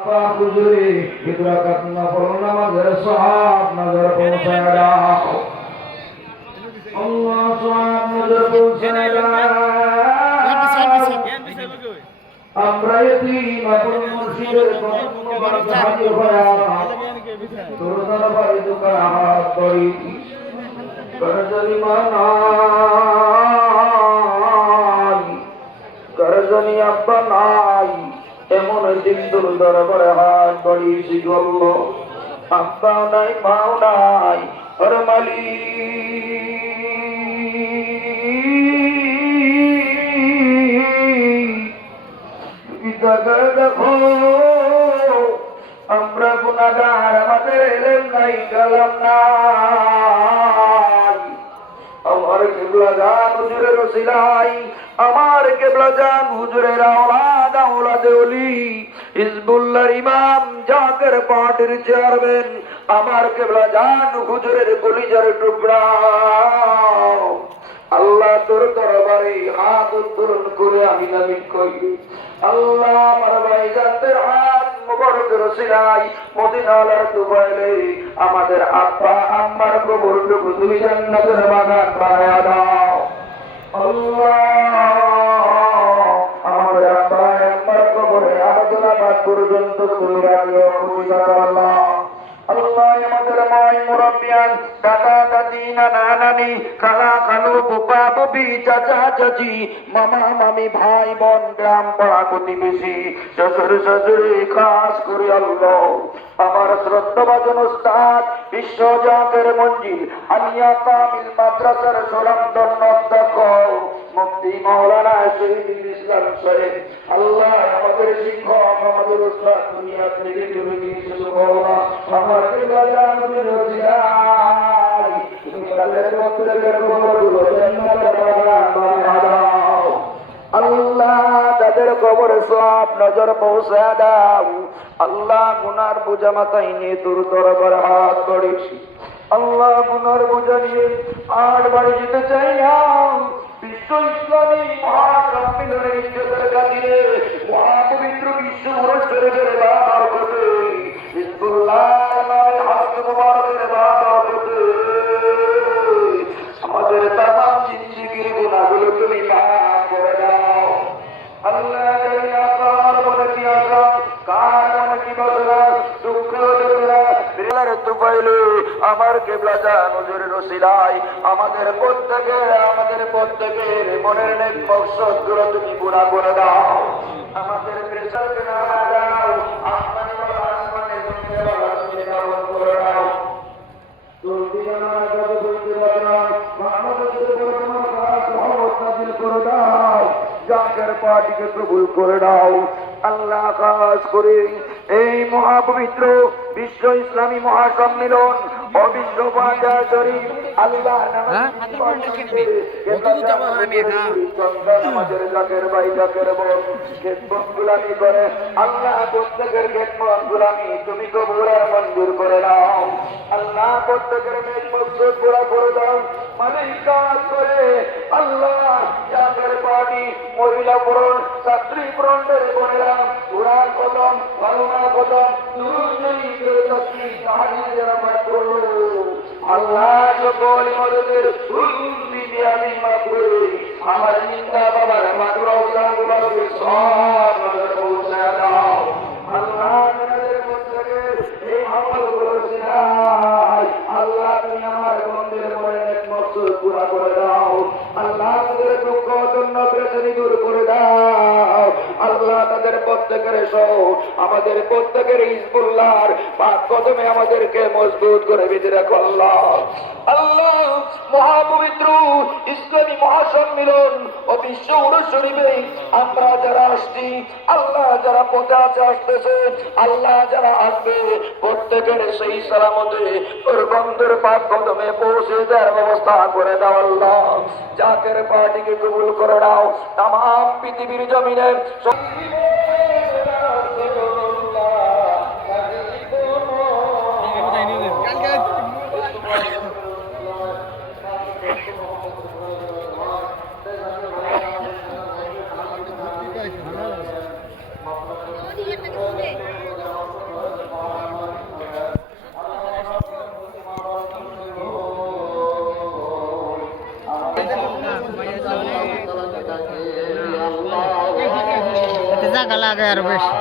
হুজুরে বিরাকাত নফল নামাজের সওয়াব নজর পৌঁছায় দাও। আল্লাহ সওয়াব নজর পৌঁছায় দাও। আমরা এতিম আপন মুর্শিদের কদম হাজির হয়ে তোর দরবারে দুকার হাত করি করজনি মানাই করজনি আব্বা নাই এমন জিন্দুর দরবারে হাত করি শিখল আব্বা নাই মাও নাই ওর দেখো আমরা গুনাহগার আমাদের এলেম নাই কালাম নাই আমার কিবলা জান হুজুরের ওসিলাই আমার কিবলা জান হুজুরের আওলাদ আওলাদে ওলি হিজবুল্লাহর ইমাম জাকের পার্টির চেয়ারম্যান আমার কিবলা জান হুজুরের কলিজার টুকরা আল্লাহ তোর দরবারে হাত উত্তোলন করে আমি নামিন করি আল্লাহ আমার ভাইজানদের হাত মুবারকের ওসিলায় মদিনার দুবাইলে আমাদের আব্বা আম্মার কবরটুকু তুমি জান্নাতের বাগান বানায়া দাও আল্লাহ আমাদের আব্বা আম্মার কবরে আহদুল্লাহ পর্যন্ত তুমি রাখিও আল্লাহ আল্লাহ আমাদের মাই মুরব্বিয়ান দাদা দাদি নানা নানি খালা খালু ফুফা ফুফি চাচা চাচি মামা মামি ভাই বোন গ্রাম পাড়া প্রতিবেশী শ্বশুর শাশুড়ি খাস করে আল্লাহ আমার শ্রদ্ধাভাজন উস্তাদ বিশ্ব জাকের মঞ্জিল আলিয়া কামিল মাদ্রাসার স্বনামধন্য অধ্যক্ষ মুফতি মাওলানা শহীদুল ইসলাম সাহেব আল্লাহ আমাদের শিক্ষক আমাদের উস্তাদ দুনিয়া থেকে দূরে নিয়ে সুবহানাল্লাহ আমার কিবলা জান রসিলাই তুমি তাদের প্রত্যেকের কবরগুলো জান্নাতের বাগান বানায়া দাও আল্লাহ তাদের কবরে সওয়াব নজর পৌঁছায়া দাও আল্লাহ গুনার বোঝা মাথায় নিয়ে তোর দরবারে হাত ধরেছি আল্লাহ গুনার বোঝা নিয়ে আর বাড়ি যেতে চাই না বিশ্ব ইসলামী মহাসম্মেলনের ইজ্জতের খাতিরে মহাপবিত্র বিশ্ব শরীফের বাবার করতে হিজবুল্লাহ হাত মুবারকের বাবার করতে আমাদের তামাম জিন্দেগির গুনাহগুলো তুমি মাফ করে দাও আল্লাহ জানি আকার মনে কি আশা কার মনে কি বাসনা দুঃখ বেদনা বিরলার তুফাইলে আমার কিবলা জান হুজুরের ওসিলায় আমাদের প্রত্যেকের মনের নেক মকসদগুলো তুমি পুরা করে দাও আমাদের প্রেসারকে না দাও আসমানে বলা আসমানে জমিনে বলা তুমি দাও করে দাও জলদি জানার কাছে বলতে পারো মুহাম্মদ রাসূলুল্লাহ খাস রহমত নাযিল করে দাও জাকের পার্টিকে কবুল করে দাও আল্লাহ খাস করে এই মহাপবিত্র বিশ্ব ইসলামী মহাসম্মেলন ও বিশ্ব ফাতিহা শরীফ আল্লাহ আমাদের জাকের ভাই জাকের বোন খেদমত গুলামি করে আল্লাহ প্রত্যেকের খেদমত গুলামি তুমি কবুল আর মঞ্জুর করে দাও আল্লাহ প্রত্যেকের নেক মকসদ পুরা করে দাও মালিক কাজ করে আল্লাহ জাকের পার্টি মহিলা পুরন ছাত্রী পুরনদের বোনেরা কুরআন খতম কালিমা খতম দুরূদ শরীফ তাসবিহ তাহলিল জামাত করো আল্লাহ সকল মদদের উন্নতি আমি মাফুরি আমার নিন্দা বাবার মাদুরা উল্লাহগুলোকে সব নজর পৌঁছায় দাও আল্লাহ আমাদের প্রত্যেকে এই আমলগুলো শিখাই আল্লাহ তুমি আমার বন্ধের মনে এক মকসদ পুরা করে দাও আল্লাহ তাদের দুঃখ জন্য পেরেশানি দূর করে দাও আল্লাহ তাদের প্রত্যেকের সহ আমাদের প্রত্যেকের হিজবুল্লাহর পাক কদমে আমাদেরকে মজবুত করে বেঁধে রাখো আল্লাহ আল্লাহ মহাপবিত্র ইসলামী মহাসম্মেলন ও বিশ্ব উরুস শরীফে আমরা যারা আসছি আল্লাহ যারা পথে আছে আসতেছে আল্লাহ যারা আসবে প্রত্যেকের সেই সালামতে তোর বন্ধের পাক কদমে পৌঁছে দেওয়ার ব্যবস্থা করে দাও আল্লাহ জাকের পার্টিকে কবুল করে দাও তামাম পৃথিবীর জমিনে জায়গা লাগে আর বেশি।